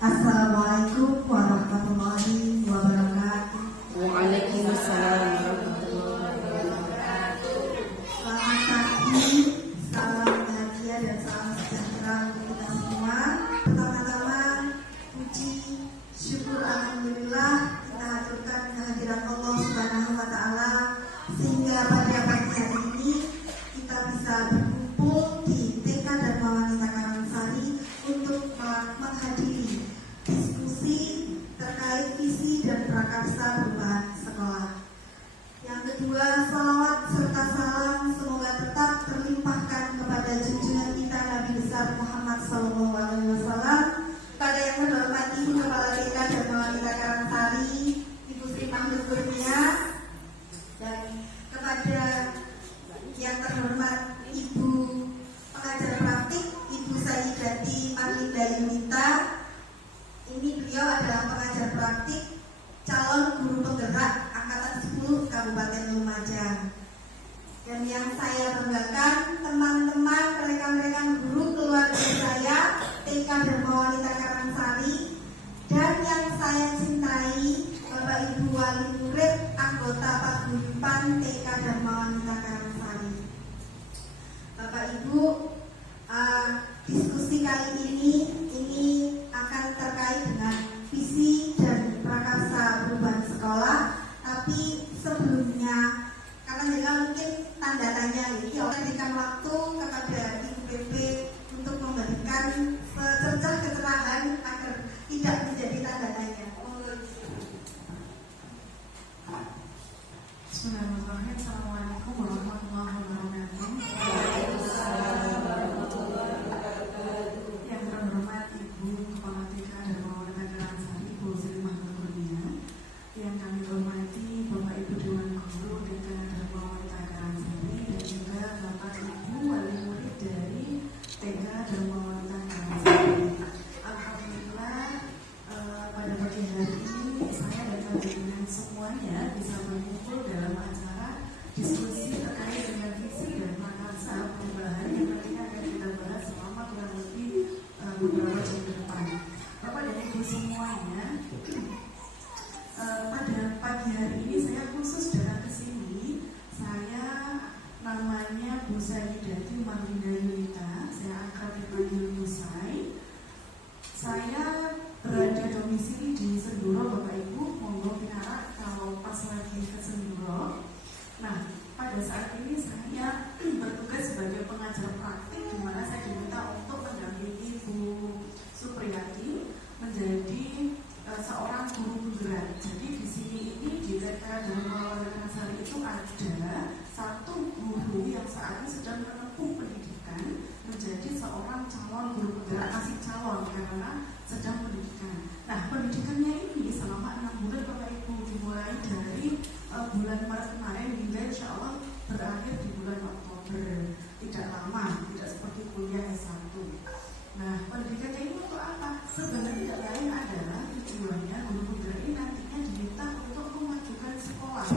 Assalamualaikum warahmatullahi wabarakatuh. Waalaikumsalam warahmatullahi wabarakatuh. Selamat pagi, salam bahagia dan salam sejahtera untuk kita semua. Pertama-tama, puji syukur alhamdulillah kita haturkan kehadiran Allah Subhanahu wa taala sehingga pada pagi hari ini kita bisa berkumpul di TK Dharma Wanita Karangsari untuk menghadiri diskusi terkait visi dan prakarsa perubahan sekolah. Yang kedua, salawat serta salam semoga tetap terlimpahkan kepada junjungan kita Nabi besar Muhammad SAW, pada yang terhormati Kepala TK Dharma Wanita Karangsari, Ibu Sri Mahmud Kurnia, dan kepada yang terhormat Ibu Pengajar Praktik Ibu Sayyidati Marlinda Yunita. Ini beliau adalah pengajar praktik calon guru penggerak angkatan 10 Kabupaten Lumajang. Dan yang saya banggakan, teman-teman, rekan-rekan guru keluarga saya TK Dharma Wanita Karangsari, dan yang saya cintai Bapak Ibu wali murid anggota paguyuban TK Dharma Wanita Karangsari. Bapak Ibu, diskusi kali ini akan terkait dengan visi dan prakarsa perubahan sekolah. Tapi sebelumnya, karena juga mungkin tanda tanya ini, saya berikan waktu kepada Ibu PP untuk memberikan secercah keterangan agar tidak menjadi tanda tanya. Bismillahirrahmanirrahim. Assalamualaikum warahmatullahi wabarakatuh. Yang terhormat Ibu Kepala TK Dharma Wanita Karangsari, Ibu Sri Mahmud Kurnia. Yang kami hormati Bapak Ibu Dewan Guru TK Dharma Wanita Karangsari, dan juga Bapak Ibu wali murid dari TK Dharma Wanita Karangsari. Alhamdulillah, pada pagi hari ini saya dan teman-teman semuanya bisa berkumpul dalam acara diskusi terkait dengan visi dan prakarsa perubahan yang nantinya akan kita bahas selama kurang lebih beberapa jam ke depan. Bapak dan Ibu semuanya, pada pagi hari ini saya khusus datang ke sini. Saya namanya Bu Sayyidati Marlinda Yunita, saya akrab dipanggil Bu Say. Saya berada domisili di Senduro, Bapak Ibu, monggo pinarak kalau pas lagi ke Senduro. Nah, pada saat ini saya bertugas sebagai pengajar praktik, di mana saya diminta untuk mendampingi Bu Supriyati menjadi seorang guru penggerak. Jadi di sini ini di TK Dharma Wanita Karangsari itu ada satu guru yang saat ini sedang menempuh pendidikan menjadi seorang calon guru penggerak, masih calon karena sedang pendidikan. Nah, pendidikannya ini selama 6 bulan Bapak Ibu, dimulai dari bulan Maret kemarin hingga insya Allah berakhir di bulan Oktober. Tidak lama, tidak seperti kuliah S1. Nah, pendidikannya ini untuk apa? Sebenarnya tidak lain adalah tujuannya guru penggerak ini nantinya diminta untuk memajukan sekolah,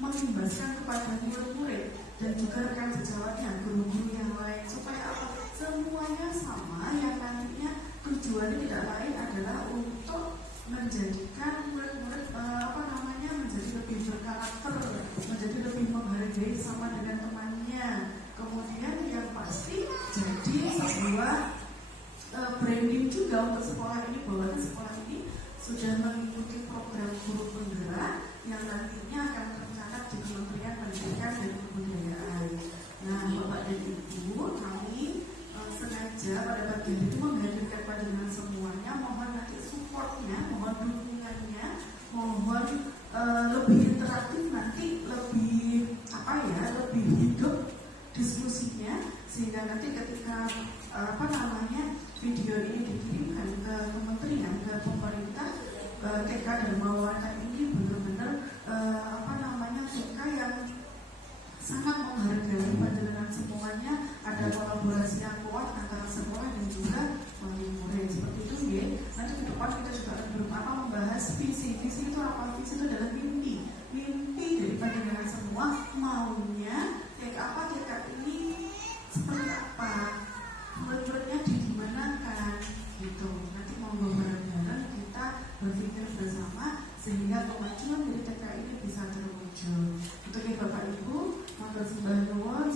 mengimbaskan kepada murid-murid dan juga rekan sejawatnya, guru-guru yang lain, supaya apa? Semuanya sama, yang nantinya tujuannya tidak lain adalah untuk menjadikan murid-murid menjadi lebih berkarakter, menjadi lebih menghargai sama dengan temannya. Kemudian yang pasti jadi sebuah branding juga untuk sekolah ini, bahwa sekolah ini sudah mengikuti program guru penggerak yang nantinya akan tercatat di Kementerian Pendidikan dan Kebudayaan. Nah, Bapak dan Ibu, kami sengaja pada pagi ini menghadirkan panjenengan semuanya. Mohon nanti supportnya, mohon dukungannya, mohon lebih interaktif nanti, lebih lebih hidup diskusinya, sehingga nanti ketika video ini dikirimkan ke kementerian, ke pemerintah, TK Dharma Wanita ini benar-benar TK yang sangat menghargai panjenengan semuanya. Ada kolaborasi yang kuat antara sekolah dan juga wali murid. Seperti itu ya. Nanti ke depan kita juga akan membahas visi. Visi itu apa? Visi itu adalah mimpi dari panjenengan semua, maunya TK ini seperti apa, murid-muridnya di dimana kan gitu. Nanti monggo bareng.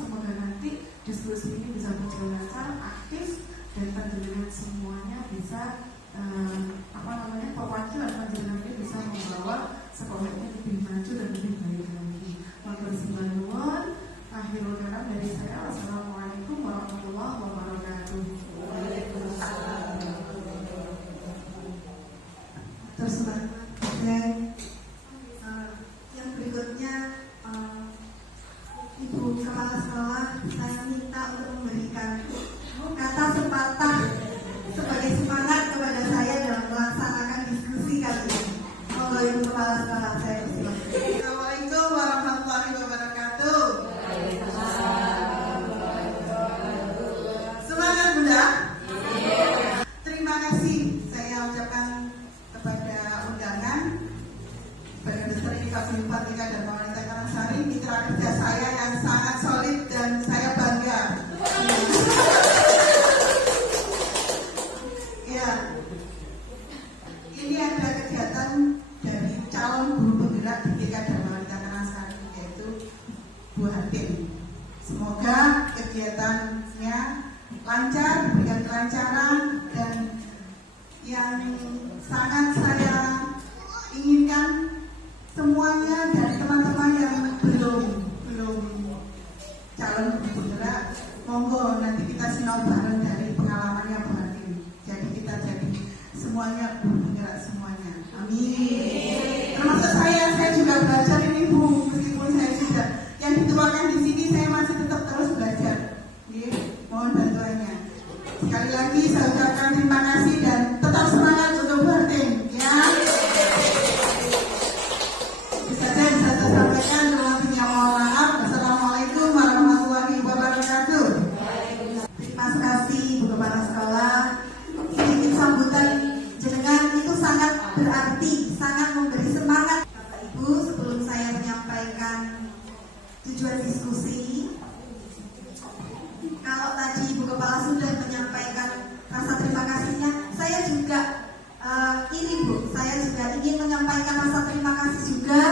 semoga nanti diskusi ini bisa berjalan lancar, aktif, dan panjenengan semuanya bisa perwakilan panjenengan ini bisa membawa sekolah ini lebih maju dan lebih baik lagi. Matur sembah nuwun. Akhirul kalam dari saya. Wassalamualaikum warahmatullahi wabarakatuh. Terus dan yang berikutnya Ibu Kepala Sekolah, saya minta untuk memberikan kata sepatah sebagai semangat kepada saya dalam melaksanakan diskusi kali ini. Monggo Ibu Kepala Sekolah, saya persilakan. Assalamualaikum warahmatullahi wabarakatuh. Semangat Bunda. Terima kasih saya ucapkan kepada undangan Badan Besar Inkasi Fatika dan Wanita Karangsari, mitra kerja saya yang sangat solid dan saya bangga. Ya, ini ada kegiatan dari calon guru penggerak di TK dan Wanita Karangsari, yaitu Bu Hatim. Semoga kegiatannya lancar, diberikan kelancaran, dan yang sangat saya inginkan semuanya dari teman-teman yang belum calon guru penggerak, monggo nanti kita sinau bareng dari pengalamannya Bu Hatim. Jadi kita jadi semuanya guru penggerak semuanya. Amin. Termasuk saya juga belajar ini Bu, meskipun saya sudah yang dituakan di sini, saya masih tetap terus belajar. Mohon bantuannya. Sekali lagi saya ucapkan terima kasih dan tetap semangat untuk Bu Hatim. Ya. Bisa saya sampaikan, lebihnya mohon maaf. Assalamualaikum warahmatullahi wabarakatuh. Terima kasih Ibu Kepala Sekolah. Ini sambutan jenengan itu sangat berarti, sangat memberi semangat. Bapak Ibu, sebelum saya menyampaikan tujuan diskusi, kalau tadi Ibu Kepala sudah menyampaikan rasa terima kasihnya, saya juga saya juga ingin menyampaikan rasa terima kasih juga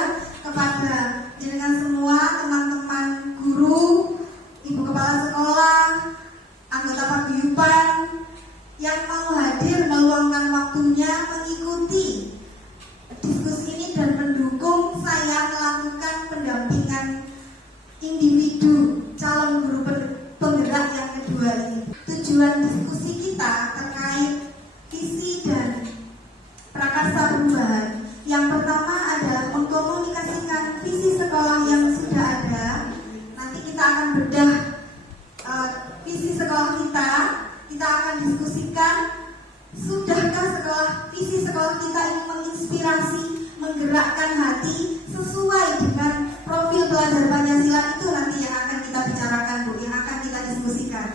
kepada jenengan semua, teman-teman guru, Ibu Kepala Sekolah, anggota paguyuban yang mau hadir meluangkan waktunya mengikuti diskusi ini dan mendukung saya melakukan pendampingan individu calon guru penggerak yang kedua ini. Tujuan diskusi kita terkait visi dan prakarsa perubahan. Yang pertama adalah mengkomunikasikan visi sekolah yang sudah ada. Nanti kita akan bedah visi sekolah kita akan diskusikan sudahkah visi sekolah kita ini menginspirasi, menggerakkan hati sesuai dengan profil pelajar Pancasila. Itu nanti yang akan kita bicarakan Bu, yang akan kita diskusikan.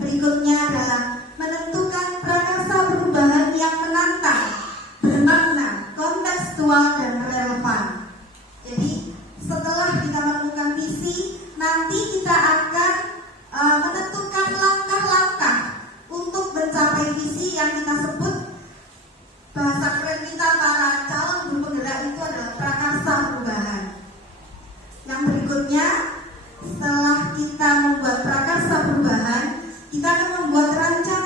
Berikutnya adalah menentukan prakarsa perubahan yang menantang, bermakna, kontekstual, dan relevan. Jadi setelah kita menemukan visi, nanti kita akan menentukan langkah-langkah untuk mencapai visi yang kita sebut, bahasa keren kita para calon guru penggerak itu adalah prakarsa perubahan. Yang berikutnya, setelah kita membuat prakarsa perubahan, kita akan membuat rancangan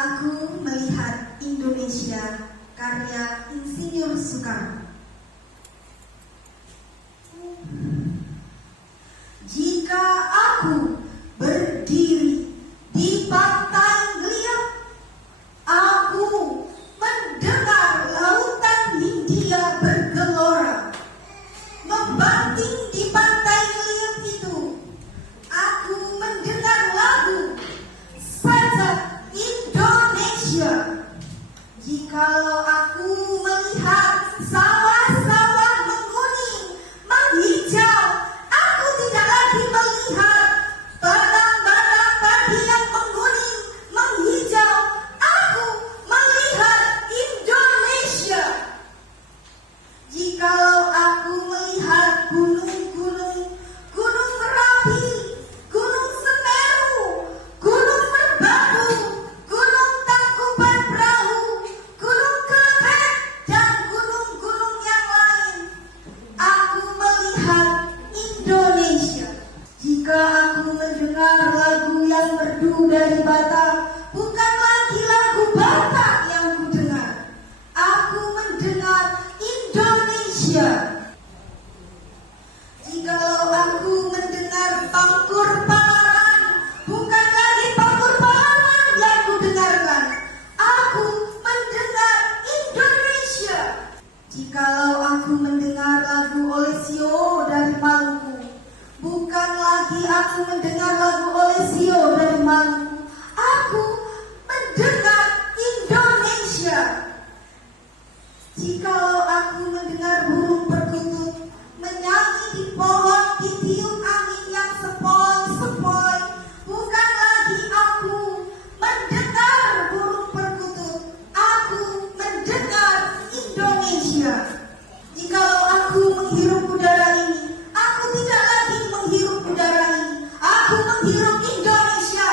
Aku melihat Indonesia karya Insinyur Soekarno. Jika aku berdiri di pantai Ngeliat, aku mendengar lautan Hindia bergelora. Membanting di pantai Ngeliat itu, aku mendengar lagu Sajak Indonesia. Jikalau aku melihat sawah-sawah menguning, menghijau, aku tidak lagi melihat padang-padang padi yang menguning, menghijau. Aku melihat Indonesia. Jikalau aku melihat gunung-gunung, Gunung Merapi, Gunung Semeru, Gunung Merbabu, Gunung Tangkuban Perahu, Gunung Kelebek, dan gunung-gunung yang lain, aku melihat Indonesia. Jika aku mendengar lagu yang merdu dari Batak, bukan lagi lagu Batak yang kudengar, aku mendengar Indonesia. Jikalau aku mendengar Pangkur Palaran, bukan lagi Pangkur Palaran yang kudengarkan, aku mendengar Indonesia. Jikalau aku mendengar lagu Olesio dari Maluku, bukan lagi aku mendengar lagu Olesio dari Maluku, aku mendengar Indonesia. Jikalau aku mendengar burung perkutut menyanyi di pohon, ditiup angin yang sepoi-sepoi, bukan lagi aku mendengar burung perkutut, aku mendengar Indonesia. Jikalau aku menghirup udara ini, aku tidak lagi menghirup udara ini, aku menghirup Indonesia.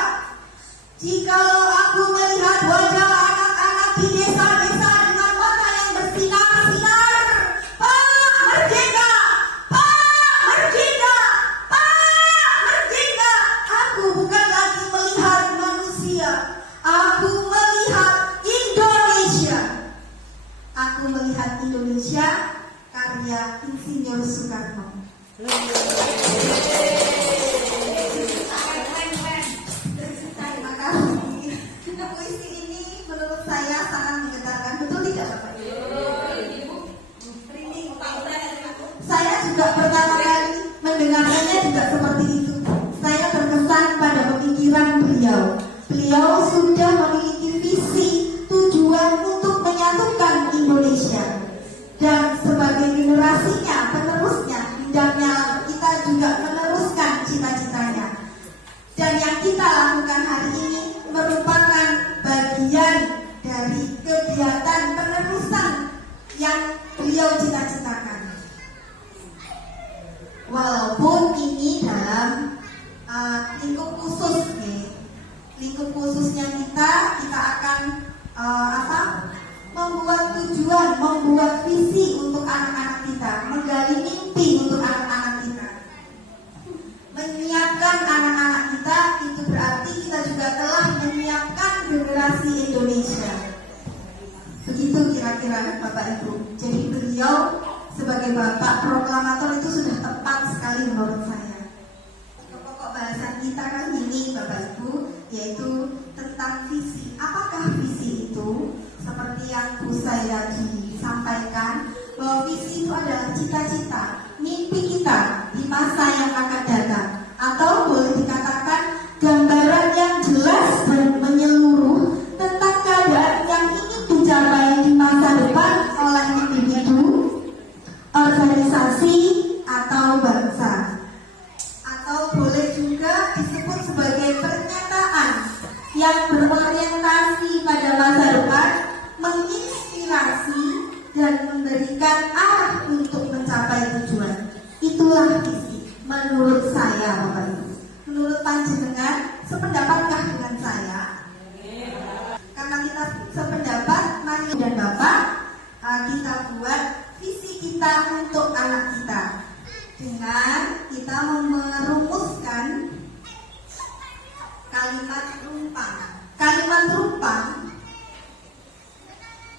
Jikalau aku melihat wajah anak-anak di desa-desa dengan mata yang bersinar-sinar, Pak Merdeka, Pak Merdeka, Pak Merdeka, aku bukan lagi melihat manusia, aku melihat Indonesia. Aku melihat Indonesia karya Insinyur Soekarno. Terima kasih. Puisi ini menurut saya sangat menggetarkan, betul tidak Bapak Ibu? Saya juga pertama kali mendengarkannya juga seperti itu. Saya terkesan pada pemikiran beliau. Beliau sudah memiliki visi, tujuan untuk menyatukan Indonesia. Dan sebagai generasinya, penerusnya, hendaknya kita juga meneruskan cita-citanya. Dan yang kita lakukan hari ini merupakan bagian dari kegiatan penerusan yang beliau cita-citakan. Walaupun ini dalam lingkup khusus, lingkup khususnya kita akan membuat tujuan, membuat visi untuk anak-anak kita, menggali mimpi untuk anak-anak kita, menyiapkan anak-anak kita. Itu berarti kita juga telah menyiapkan generasi Indonesia. Begitu kira-kira Bapak Ibu. Jadi beliau sebagai Bapak Proklamator itu sudah tepat sekali menurut saya. Pokok bahasan kita kan ini Bapak Ibu, yaitu tentang visi. Apakah visi itu? Seperti yang Bu saya disampaikan, bahwa visi itu adalah cita-cita, mimpi kita di masa yang akan datang, atau boleh dikatakan gambaran yang jelas dan menyeluruh tentang keadaan yang ingin dicapai di masa depan oleh individu, organisasi, atau bangsa. Atau boleh juga disebut sebagai pernyataan yang berorientasi pada masa depan, menginspirasi dan memberikan arah untuk mencapai tujuan. Itulah visi menurut saya Bapak Ibu. Menurut panjenengan, sependapatkah dengan saya? Karena kita sependapat, mari dan Bapak kita buat visi kita untuk anak kita dengan kita merumuskan kalimat rumpang. kalimat rumpang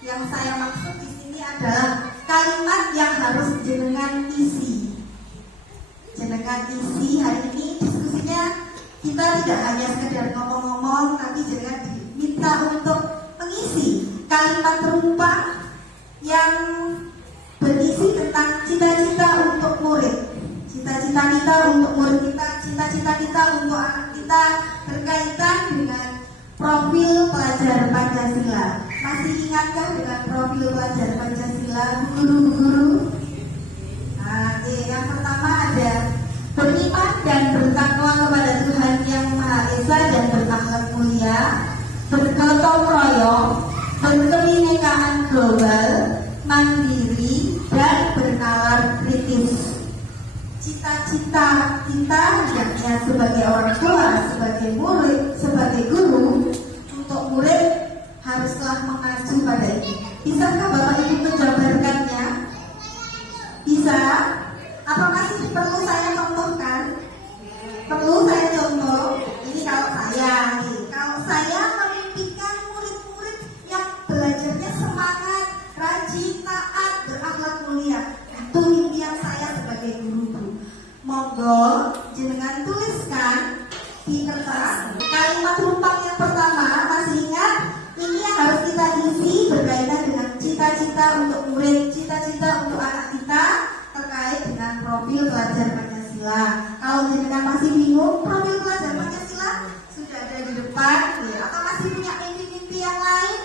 yang saya maksud di sini adalah kalimat yang harus jenengan isi. Jenengan isi hari ini diskusinya kita tidak hanya sekedar ngomong-ngomong, tapi jenengan diminta untuk mengisi kalimat rumpang yang berisi tentang cita-cita untuk murid, cita-cita kita untuk murid kita, cita-cita kita untuk anak kita berkaitan dengan profil pelajar Pancasila. Masih ingatkah dengan profil pelajar Pancasila, guru-guru? Nah, yang pertama ada beriman dan bertakwa kepada Tuhan Yang Maha Esa dan berakhlak mulia, bergotong royong, berkebinekaan global, mandiri, dan bernalar kritis. Cita-cita kita hendaknya sebagai orang tua, sebagai murid, sebagai guru, untuk murid haruslah mengacu pada ini. Bisakah Bapak Ibu menjabarkannya? Bisa? Apa masih perlu saya contohkan? Perlu saya contoh? Ini kalau saya memimpikan murid-murid yang belajarnya semangat, rajin, taat, berakhlak mulia. Itu impian saya sebagai guru. Monggo jenengan tuliskan di kertas kalimat rumpang yang pertama. Masih ingat? Ini yang harus kita isi berkaitan dengan cita-cita untuk murid, cita-cita untuk anak kita terkait dengan profil pelajar Pancasila. Kalau jenengan masih bingung profil pelajar Pancasila sudah ada di depan, ya, atau masih punya mimpi-mimpi yang lain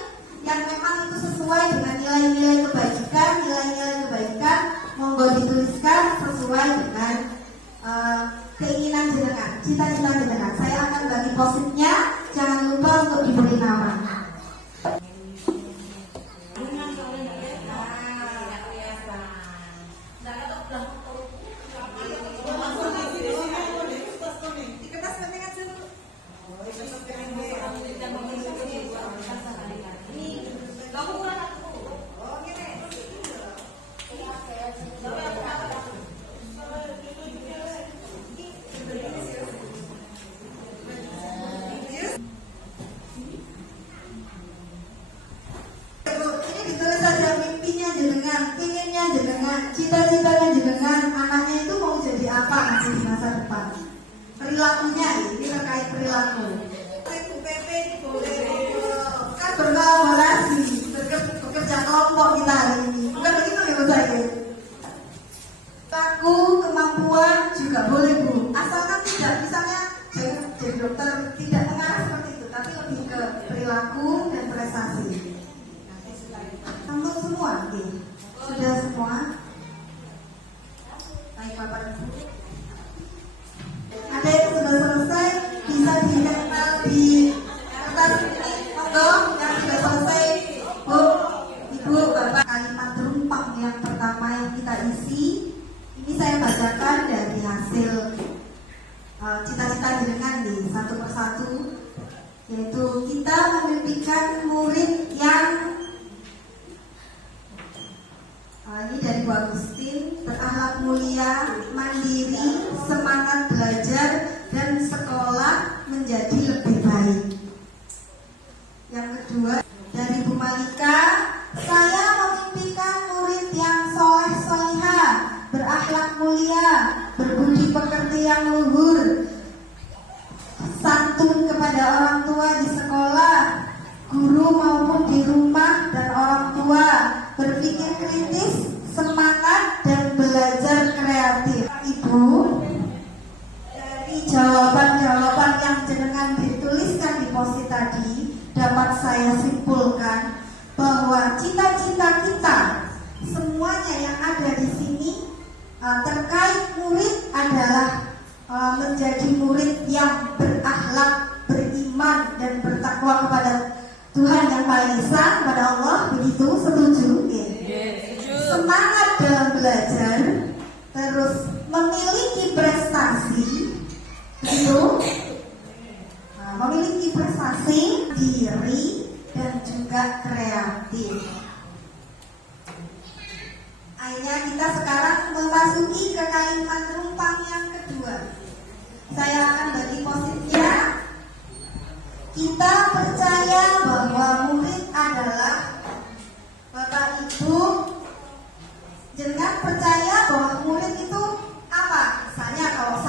yang memang itu sesuai dengan nilai-nilai kebaikan, monggo dituliskan sesuai dengan keinginan jenengan, cita-cita jenengan. Saya akan bagi post-itnya, jangan lupa untuk diberi nama. Cita-citanya jenengan, anaknya itu mau jadi apa nanti di masa depan. Perilakunya, ini terkait perilaku. Bu PP boleh kan berkolaborasi, bekerja kelompok kita hari ini. Bukan begitu ya Bu saya? Kaku, kemampuan juga boleh Bu. Asalkan tidak misalnya jadi dokter, tidak mengarah seperti itu, tapi lebih ke perilaku dan prestasi. Untuk semua, sudah semua. Baik Bapak Ibu. Ada yang sudah selesai bisa ditempel di kertas ini. Monggo yang sudah selesai, Bu, Ibu, Bapak. Kalimat rumpang yang pertama yang kita isi, ini saya bacakan dari hasil cita-cita jenengan nih satu persatu, yaitu kita memimpikan murid yang ini dari Bu Agustin, berakhlak mulia, mandiri, semangat belajar, dan sekolah menjadi lebih baik. Yang kedua dari Bu Malika, saya memimpikan murid yang soleh solihah, berakhlak mulia, berbudi pekerti yang luhur, santun kepada orang tua di sekolah, guru maupun di rumah dan orang tua, berpikir kritis, semangat, dan belajar kreatif. Ibu, dari jawaban-jawaban yang jenengan dituliskan di post-it tadi, dapat saya simpulkan bahwa cita-cita kita semuanya yang ada di sini terkait murid adalah menjadi murid yang berakhlak, beriman, dan bertakwa kepada Tuhan Yang Maha Esa, kepada Allah. Begitu, setuju? Semangat dalam belajar, terus memiliki prestasi, begitu? Memiliki prestasi, diri, dan juga kreatif. Akhirnya kita sekarang memasuki ke kalimat rumpang yang kedua. Saya akan bagi posisinya. Kita percaya bahwa murid adalah Bapak Ibu. Jenengan percaya bahwa murid itu apa? Misalnya kalau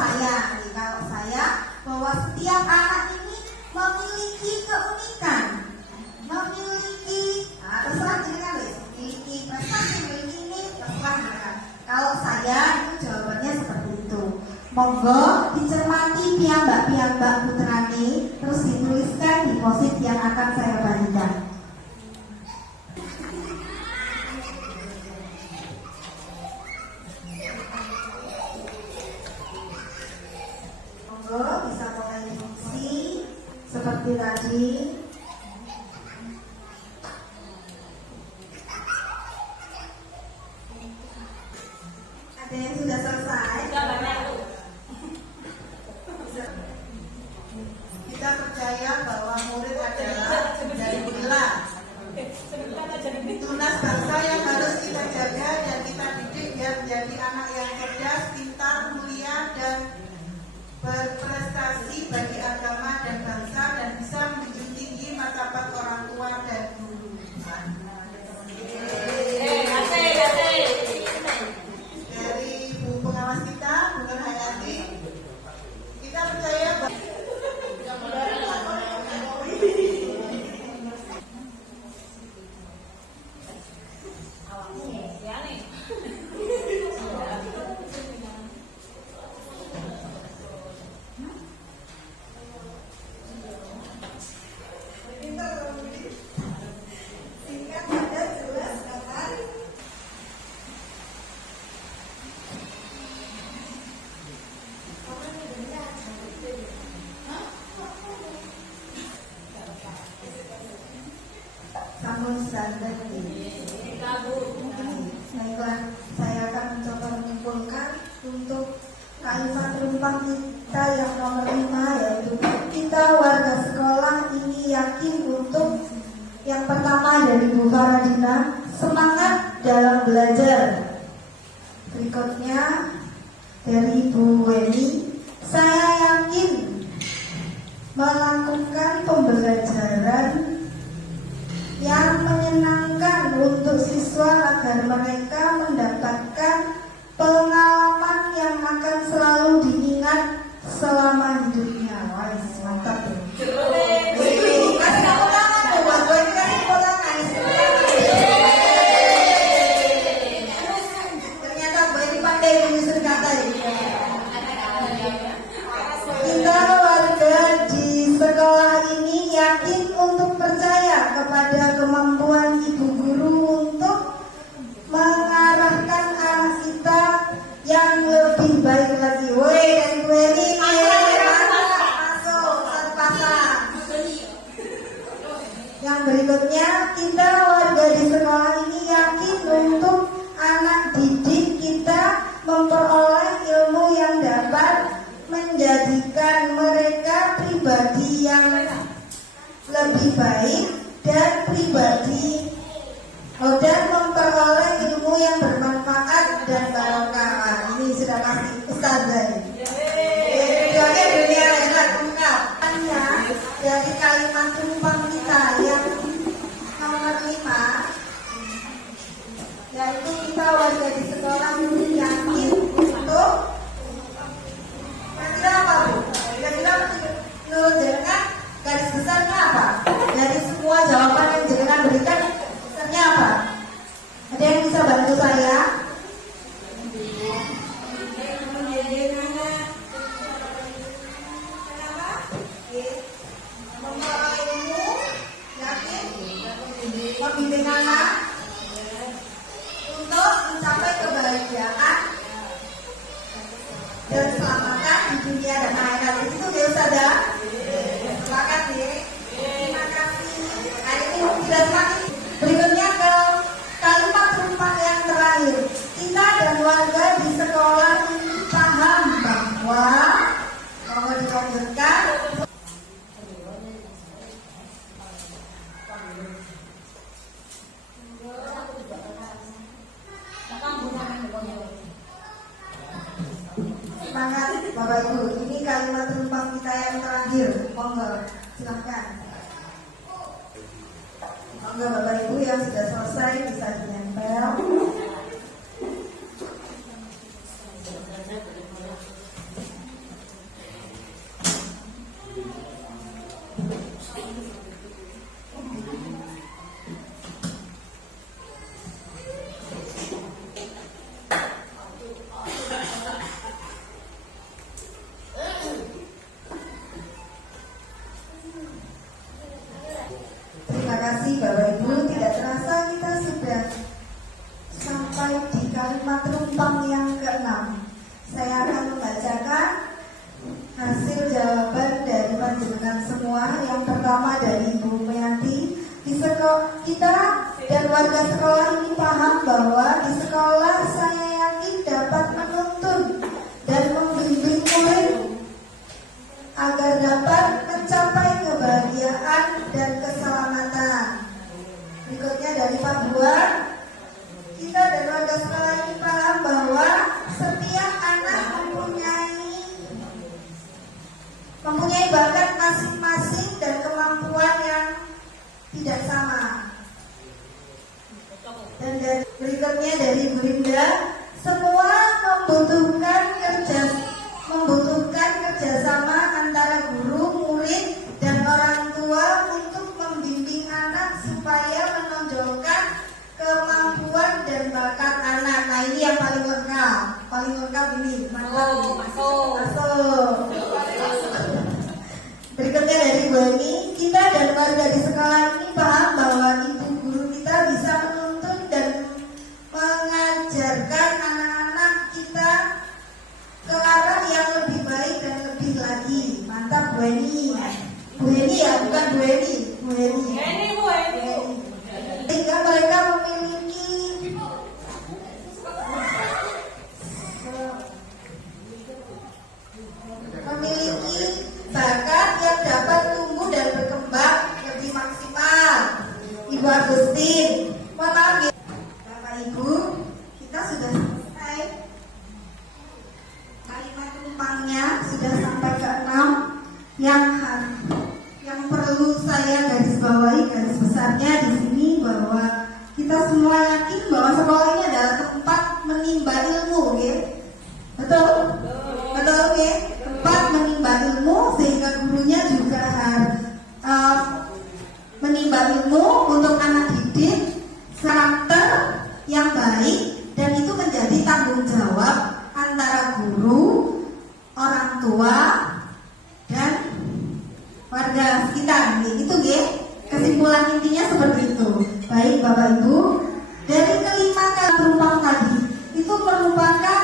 saya bahwa setiap anak ini memiliki keunikan, memiliki terserah jenengan memiliki prestasi, memiliki ini terserah jenengan. Kalau saya itu jawabannya seperti itu. Monggo dicermati piyambak-piyambak putrani, terus dituliskan di posit yang akan saya bagikan. Monggo bisa mulai fungsi seperti tadi. Ada yang sudah selesai? Kita percaya bahwa murid adalah dari Bila tunas bangsa yang harus kita jaga dan kita didik biar menjadi anak yang cerdas, pintar, mulia, dan berprestasi bagi agama dan bangsa, dan bisa menjunjung tinggi martabat orang tua dan guru. Dari Bu pengawas kita, Bu Nur Hayati, kita percaya bahwa singkat, padat, jelas, aman. Sampun standar ini. Baiklah, saya akan mencoba menyimpulkan untuk kalimat rumpang kita yang nomor 5, yaitu kita warga sekolah ini yakin untuk yang pertama dari Bu Faradina, semangat dalam belajar. Berikutnya dari Bu Weni, saya yakin melakukan pembelajaran yang menyenangkan untuk siswa agar mereka mendapatkan pengalaman yang akan selalu diingat selama hidupnya. Wah, mantap tuh. Kasih tepuk tangan tuh, buat gue kasih tepuk tangan. Ternyata gue ini pandai menyusun kata ini. Kita warga di sekolah ini yakin untuk percaya kepada kemampuan ibu guru untuk mengarahkan anak kita yang lebih baik lagi. Woi, dari gue ini masuk terpasang. Yang berikutnya, kita warga di sekolah ini yakin untuk anak didik kita memperoleh ilmu yang dapat menjadikan mereka pribadi yang lebih baik dan memperoleh ilmu yang bermanfaat dan barokah. Ini sudah pasti ustazah. Tujuannya dunia akhirat lengkap. Dari kalimat tumpang kita yang nomor 5, yaitu kita warga di sekolah ini yakin untuk kira-kira apa Bu? Kira-kira menurut jenengan garis besarnya apa? Dari semua jawaban yang jenengan berikan, besarnya apa? Ada yang bisa bantu saya? Kenapa? Memperoleh ilmu, yakin, membimbing anak untuk mencapai kebahagiaan dan keselamatan di dunia dan akhirat. Itu ya Ustazah? Sepakat ya? Terima kasih. Nah ini tidak semakin. Berikutnya ke kalimat rumpang yang terakhir. Kita dan warga di sekolah ini paham bahwa mau dilanjutkan. Semangat Bapak Ibu. Ini kalimat rumpang kita yang terakhir. Monggo, silahkan. Monggo Bapak Ibu yang sudah selesai bisa dinempel. Terima kasih Bapak Ibu, tidak terasa kita sudah sampai di kalimat rumpang yang ke-6. Saya akan membacakan hasil jawaban dari panjenengan semua. Yang pertama dari Ibu Meyanti. Di sekolah kita dan warga sekolah ini paham bahwa di sekolah saya yakin dapat menuntun dan membimbing murid agar dapat mencapai kebahagiaan dan keselamatan. Berikutnya dari Pak Buan, kita dan warga sekolah ini paham bahwa setiap anak mempunyai bakat masing-masing dan kemampuan yang tidak sama. Dan berikutnya dari Bu Linda, semua membutuhkan kerjasama antara guru, murid, dan orang tua untuk membimbing anak supaya menonjolkan kemampuan dan bakat anak. Nah ini yang paling lengkap ini. Masuk. Berikutnya dari Bu Eni, kita dan warga di sekolah ini paham bahwa ibu guru kita bisa menuntun dan mengajarkan anak-anak kita ke arah yang lebih baik dan lebih lagi. Mantap Bu Eni. Bu Eni ya, bukan Bu Eni. Bu Eni. Sehingga mereka memiliki bakat yang dapat tumbuh dan berkembang lebih maksimal. Ibu Agustin, mohon maaf ya. Bapak Ibu, kita sudah selesai. Kalimat rumpangnya sudah sampai ke-6. Yang perlu saya garis bawahi, garis besarnya di sini bahwa kita semua yakin bahwa sekolah ini adalah tempat menimba ilmu, ya? Betul, ya? Tempat menimba ilmu, sehingga gurunya juga harus menimba ilmu untuk anak didik karakter yang baik, dan itu menjadi tanggung jawab antara guru, orang tua, dan warga sekitar. Itu ya, kesimpulan intinya seperti itu. Baik Bapak Ibu, dari kelima kata rumpang tadi itu merupakan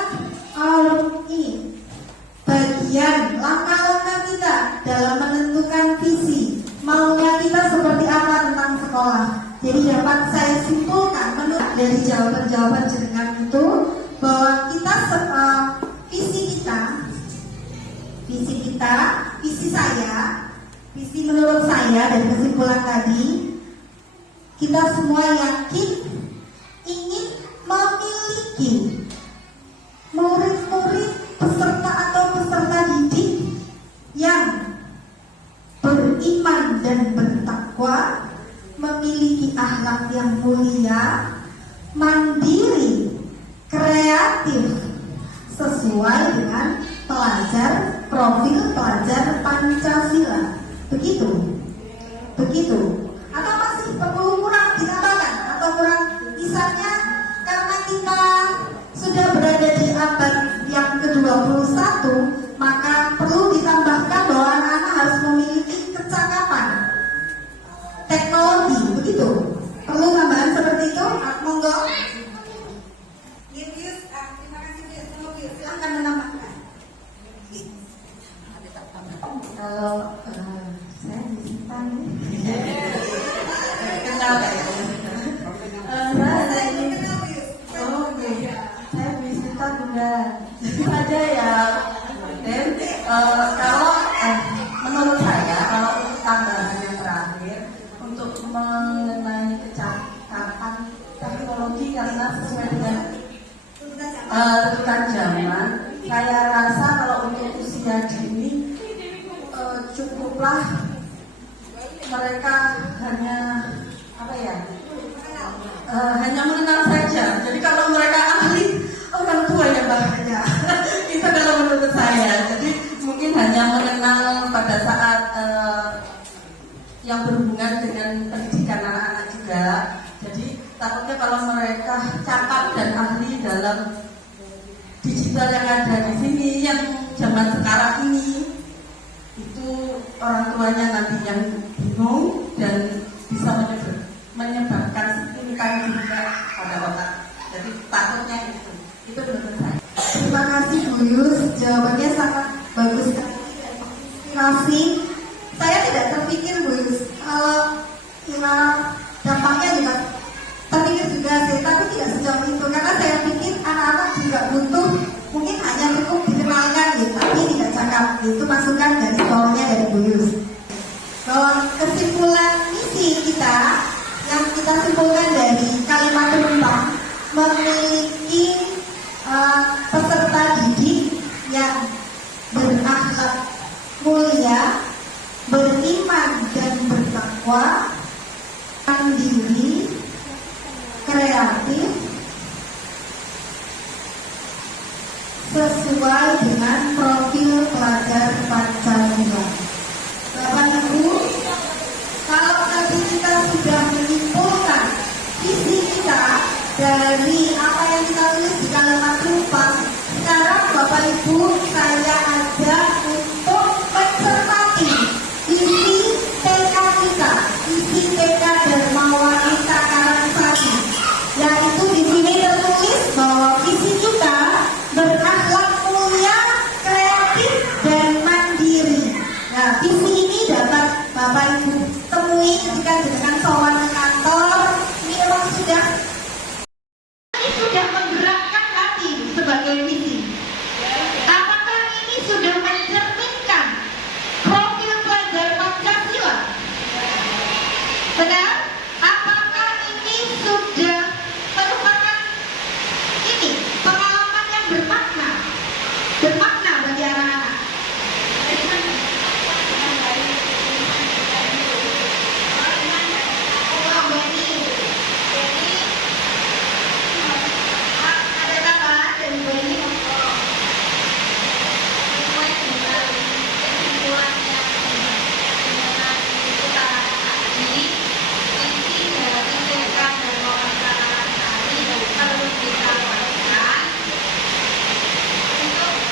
bagian langkah-langkah kita dalam menentukan visi maunya kita seperti apa tentang sekolah. Jadi dapat saya simpulkan menurut dari jawaban-jawaban jenengan itu bahwa kita visi menurut saya dari kesimpulan tadi, kita semua yakin ingin memiliki murid-murid peserta atau peserta didik yang beriman dan bertakwa, memiliki akhlak yang mulia, mandiri, kreatif, sesuai dengan profil pelajar Pancasila. Begitu. Atau masih perlu kurang ditambahkan atau kurang, misalnya karena kita sudah berada di abad yang ke-21, maka perlu ditambahkan bahwa anak-anak harus memiliki kecakapan teknologi, begitu. Perlu tambahan seperti itu? Monggo. Terima kasih. Silahkan menambahkan. Kalau saya disimpan. Kenal nggak ya? Saya disimpan Bunda. Saja ya. Dan kalau menurut saya, kalau tambahan yang terakhir untuk mengenai kecakapan teknologi karena sesuai dengan tuntutan zaman, saya rasa kalau untuk usia dini cukuplah mereka hanya apa ya? Hanya mengenal saja. Jadi kalau mereka ahli, orang tua yang bahaya. Itu kalau menurut saya. Jadi mungkin hanya mengenal pada saat yang berhubungan dengan pendidikan anak-anak juga. Jadi takutnya kalau mereka cakap dan ahli dalam digital yang ada di sini, yang zaman sekarang ini, itu orang tuanya nanti yang bingung dan bisa menyebabkan signifikan juga pada otak. Jadi takutnya itu menurut saya. Terima kasih Bu Yus, jawabannya sangat bagus sekali. Inspirasi. Saya tidak terpikir Bu Yus, dampaknya juga terpikir juga sih, tapi tidak sejauh itu karena saya pikir anak-anak juga butuh mungkin hanya cukup dikenalkan gitu, tapi tidak cakap. Itu masukan dari sekolahnya dari Bu Yus. Bahwa kesimpulan misi kita yang kita simpulkan dari kalimat penumpang memiliki peserta didik yang berakhlak mulia, beriman dan bertakwa, mandiri, kreatif, sesuai dengan profil pelajar Pancasila. Bapak Ibu, kalau tadi kita sudah menyimpulkan visi kita dari apa yang kita tulis di kalimat penumpang, sekarang Bapak Ibu saya ajak untuk mencermati isi TK kita, isi TK Dharma Wanita Karangsari, yaitu di sini tertulis bahwa visi kita berakhlak mulia, kreatif dan mandiri. Nah, visi ini dapat Bapak Ibu temui ketika dengan sowan ke kantor. Ini memang sudah menggerakkan hati sebagai visi. Apakah ini sudah mencerminkan profil pelajar Pancasila? Benar? Apakah ini sudah merupakan pengalaman yang bermakna bagi anak-anak?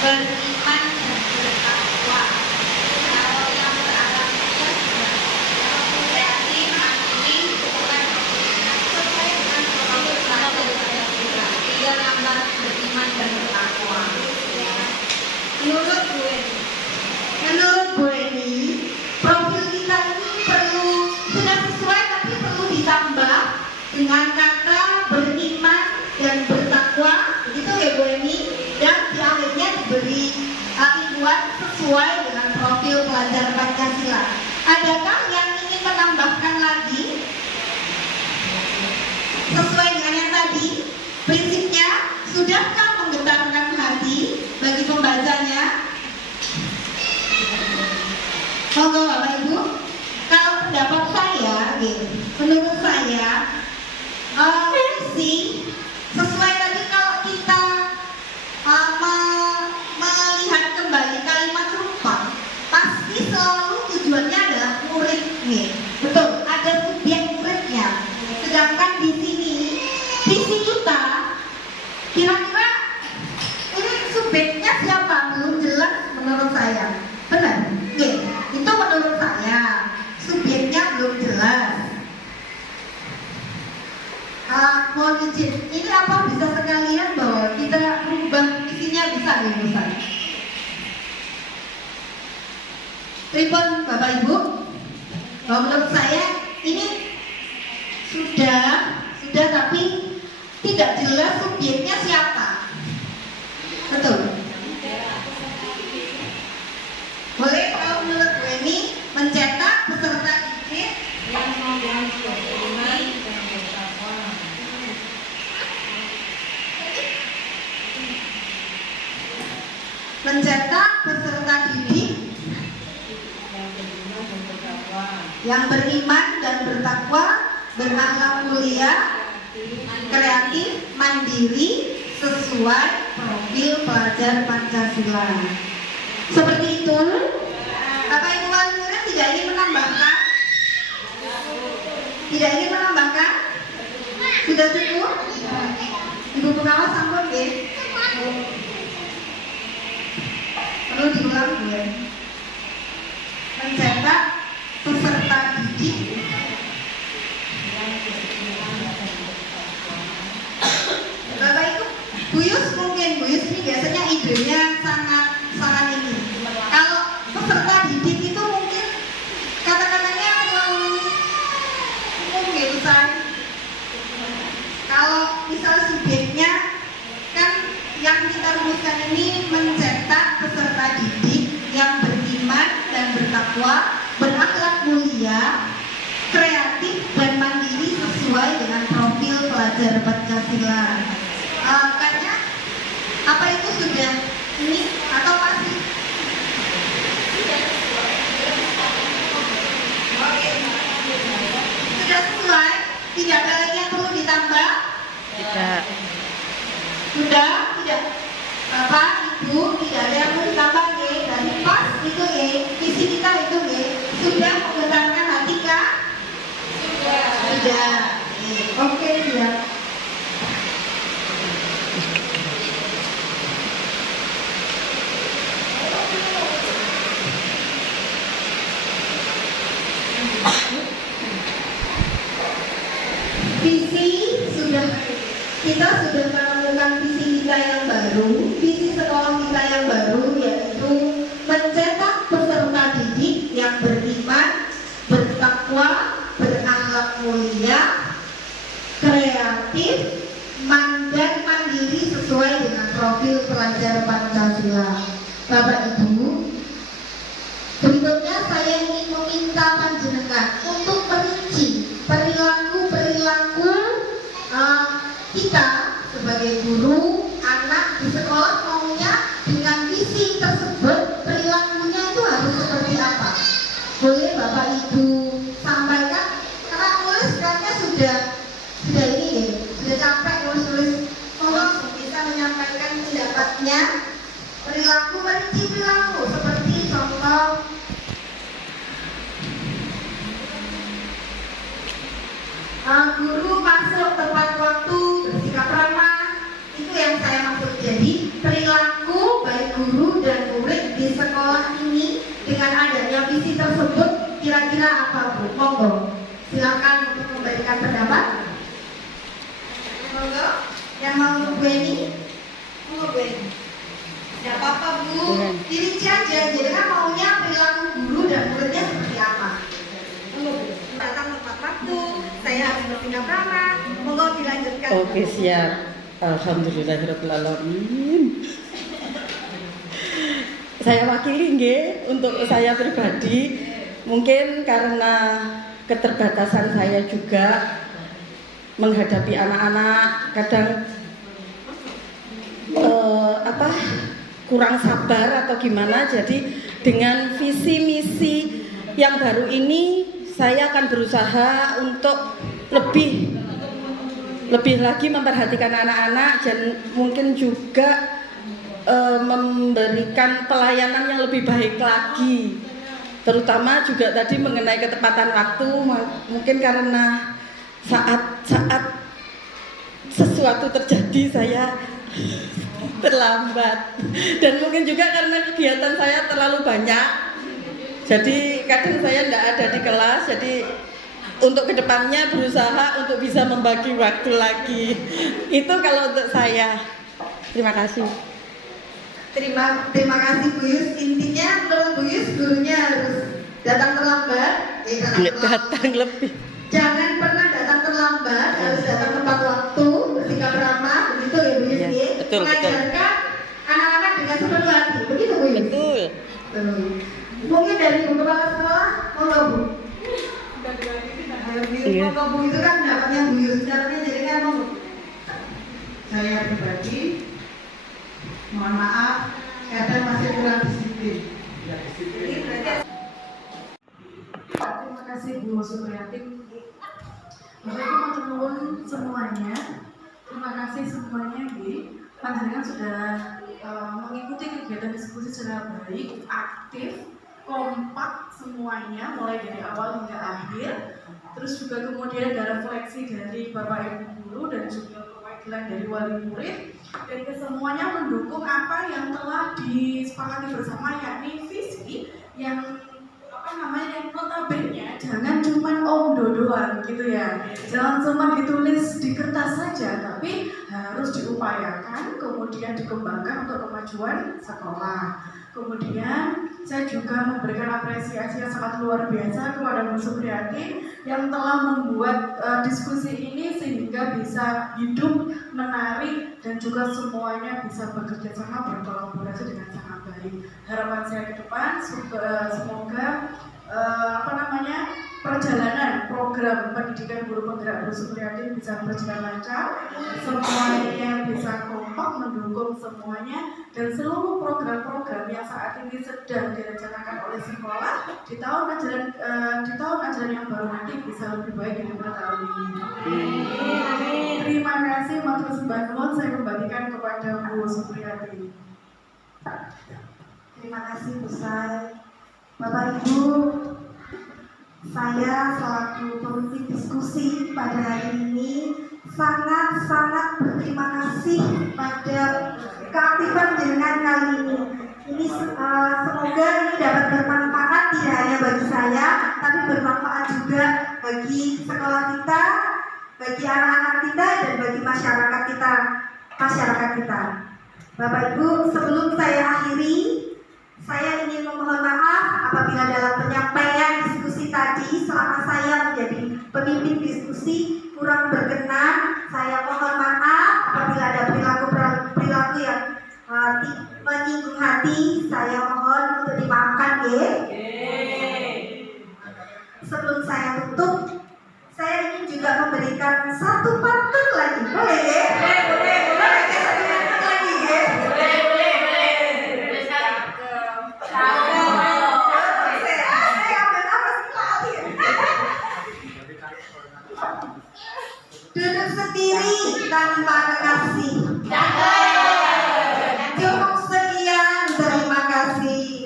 Beriman dan bertakwa. Kalau yang beragama kreatif, mandiri, sesuai dengan profil pelajar dia tambah beriman dan bertakwa. Menurut Bu Eni, profil kita ini sudah sesuai tapi perlu ditambah dengan kata beriman dan bertakwa. Begitu ya Bu Eni? Dan di akhirnya diberi imbuhan sesuai dengan profil pelajar Pancasila. Adakah yang ingin menambahkan lagi? Sesuai dengan yang tadi, prinsipnya sudahkah menggetarkan hati bagi pembacanya? Monggo Bapak Ibu. Kalau pendapat saya, menurut saya, visi sesuai tadi kalau kita melihat kembali kalimat penumpang, pasti selalu tujuannya adalah murid nih. Betul, ada subjek muridnya. Sedangkan di sini visi kita kira-kira ini subjeknya siapa? Belum jelas menurut saya. Benar? Itu menurut saya subjeknya belum jelas. Mohon izin, ini apa bisa sekalian bahwa kita rubah isinya bisa nih Ustaz? Pripun Bapak Ibu? Bahwa menurut saya ini sudah tapi tidak jelas subjeknya siapa. Betul? Boleh kalau menurut Bu Eni mencetak peserta didik yang beriman dan bertakwa. Mencetak peserta didik yang beriman dan bertakwa, berakhlak mulia, kreatif, mandiri, sesuai profil pelajar Pancasila. Seperti itu. Bapak Ibu wali murid tidak ingin menambahkan? Tidak ingin menambahkan? Sudah cukup? Ibu pengawas sampun nggih? Perlu diulang ya. Mencetak peserta didik Bapak Ibu, Buyus mungkin Buyus ini biasanya idenya sangat ini. Kalau peserta didik itu mungkin kata-katanya mungkin kalau misal subjeknya kan yang kita rumuskan ini mencetak peserta didik yang beriman dan bertakwa, berakhlak mulia, kreatif dan mandiri sesuai dengan profil pelajar Pancasila. Kayaknya apa itu sudah ini atau masih? Sudah sesuai? Tidak ada lagi yang perlu ditambah? Tidak. Sudah? Tidak? Bapak, Ibu, tidak ada yang perlu ditambah ya? Dari pas itu ya, visi kita itu ya. Sudah menggetarkan hati kah? Sudah. Oke, siap. Visi kita sudah menemukan visi kita yang baru, visi sekolah kita yang baru, yaitu mencetak peserta didik yang beriman, bertakwa, berakhlak mulia, kreatif, dan mandiri sesuai dengan profil pelajar Pancasila. Bapak Ibu, berikutnya saya ingin meminta panjenengan untuk merinci perilaku kita sebagai guru, anak di sekolah maunya dengan visi tersebut perilakunya itu harus seperti apa? Boleh Bapak Ibu sampaikan? Karena nulis kayaknya sudah ini ya, sudah capek nulis. Tolong bisa menyampaikan pendapatnya. Perilaku, merinci perilaku seperti contoh guru masuk tepat waktu, bersikap ramah, itu yang saya maksud. Jadi perilaku baik guru dan murid di sekolah ini dengan adanya visi tersebut kira-kira apa Bu? Monggo, silakan untuk memberikan pendapat. Monggo, yang mau Bu Eni? Monggo Bu Eni. Tidak apa-apa Bu, dirinci aja. Jadi kan maunya perilaku guru dan muridnya seperti apa? Monggo Bu. Datang tepat waktu, saya harus bersikap ramah. Monggo dilanjutkan. Oke, siap. Alhamdulillahirobbilalamin. Saya wakili nggih untuk saya pribadi. Mungkin karena keterbatasan saya juga menghadapi anak-anak kadang kurang sabar atau gimana. Jadi dengan visi misi yang baru ini saya akan berusaha untuk lebih lagi memperhatikan anak-anak dan mungkin juga memberikan pelayanan yang lebih baik lagi. Terutama juga tadi mengenai ketepatan waktu, mungkin karena saat sesuatu terjadi saya terlambat, dan mungkin juga karena kegiatan saya terlalu banyak, jadi kadang saya tidak ada di kelas. Jadi untuk kedepannya berusaha untuk bisa membagi waktu lagi. Itu kalau untuk saya. Terima kasih. Terima kasih Bu Yus. Intinya menurut Bu Yus gurunya harus datang terlambat. Datang lebih. Jangan pernah datang terlambat, harus datang tepat waktu, bersikap ramah, begitu ya Bu Yus. Ya, betul. Mengajarkan anak-anak dengan sepenuh hati, begitu Bu Yus. Betul. Mungkin dari Bu Kepala Sekolah, monggo Bu. Monggo Bu, itu kan dapatnya Bu Yus, dapatnya jadi kan monggo. Saya pribadi, mohon maaf, kadang masih kurang disiplin. Terima kasih. kasih Bu Supriyati. Bapak Ibu matur nuwun semuanya. Terima kasih semuanya, Nggih. Panjenengan sudah mengikuti kegiatan diskusi secara baik, aktif, kompak semuanya mulai dari awal hingga akhir. Terus juga kemudian ada refleksi dari Bapak Ibu guru dan juga perwakilan dari wali murid, dan kesemuanya mendukung apa yang telah disepakati bersama, yakni visi yang yang notabene jangan cuma omdo doang gitu ya, jangan cuma ditulis di kertas saja, tapi harus diupayakan kemudian dikembangkan untuk kemajuan sekolah. Kemudian saya juga memberikan apresiasi yang sangat luar biasa kepada Bu Supriyati yang telah membuat diskusi ini sehingga bisa hidup, menarik, dan juga semuanya bisa bekerja sama, berkolaborasi dengan sangat baik. Harapan saya ke depan semoga perjalanan program pendidikan guru penggerak Bu Supriyati bisa berjalan lancar, semuanya bisa kompak mendukung semuanya, dan seluruh program-program yang saat ini sedang direncanakan oleh sekolah di tahun ajaran yang baru nanti bisa lebih baik daripada tahun ini. Terima kasih, matur sembah nuwun, saya kembalikan kepada Bu Supriyati. Terima kasih Bu Sai. Bapak Ibu, saya selaku pemimpin diskusi pada hari ini sangat-sangat berterima kasih pada keaktifan jenengan kali ini. Ini semoga ini dapat bermanfaat tidak hanya bagi saya, tapi bermanfaat juga bagi sekolah kita, bagi anak-anak kita, dan bagi masyarakat kita. Bapak Ibu, sebelum saya akhiri, saya ingin memohon maaf apabila dalam penyampaian diskusi tadi selama saya menjadi pemimpin diskusi kurang berkenan. Saya mohon maaf apabila ada perilaku yang menyinggung hati. Saya mohon untuk dimaafkan, ya. Sebelum saya tutup, saya ingin juga memberikan satu pantun lagi, boleh ya? Boleh. Satu pantun lagi, ya? Duduk sendiri tanpa kekasih. Cukup sekian, terima kasih.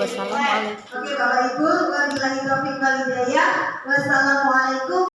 Wassalamualaikum. Oke Bapak Ibu, wabillahi taufiq wal hidayah. Wassalamualaikum.